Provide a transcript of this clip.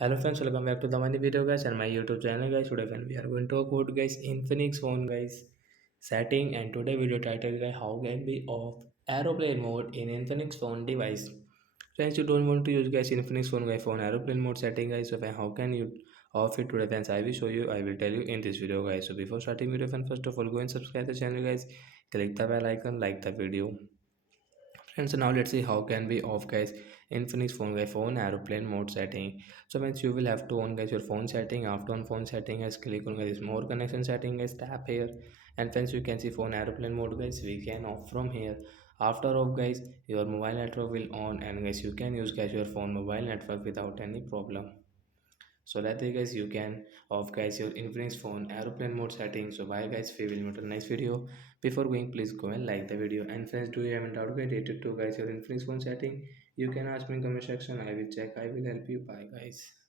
Hello friends, welcome back to the money video guys and my YouTube channel guys. Today friend, we are going to talk about guys Infinix phone guys setting, and today video title guys how can we off aeroplane mode in Infinix phone device. Friends, you don't want to use guys Infinix phone guys phone aeroplane mode setting guys. So friend, how can you off it today friends? I will show you. I will tell you in this video guys. So before starting video friend, first of all go and subscribe the channel guys. Click the bell icon, like the video. And so now let's see how can we off guys Infinix phone by phone aeroplane mode setting. So means you will have to on guys your phone setting. After on phone setting guys, click on guys more connection setting guys, tap here, and friends you can see phone aeroplane mode guys, we can off from here. After off guys, your mobile network will on, and guys you can use guys your phone mobile network without any problem. So that way guys you can off guys your Infinix phone aeroplane mode setting. So bye guys, we will meet in a nice video. Before going, please go and like the video, and friends, do you have any doubt related to guys your Infinix phone setting, you can ask me in comment section. I will check, I will help you. Bye guys.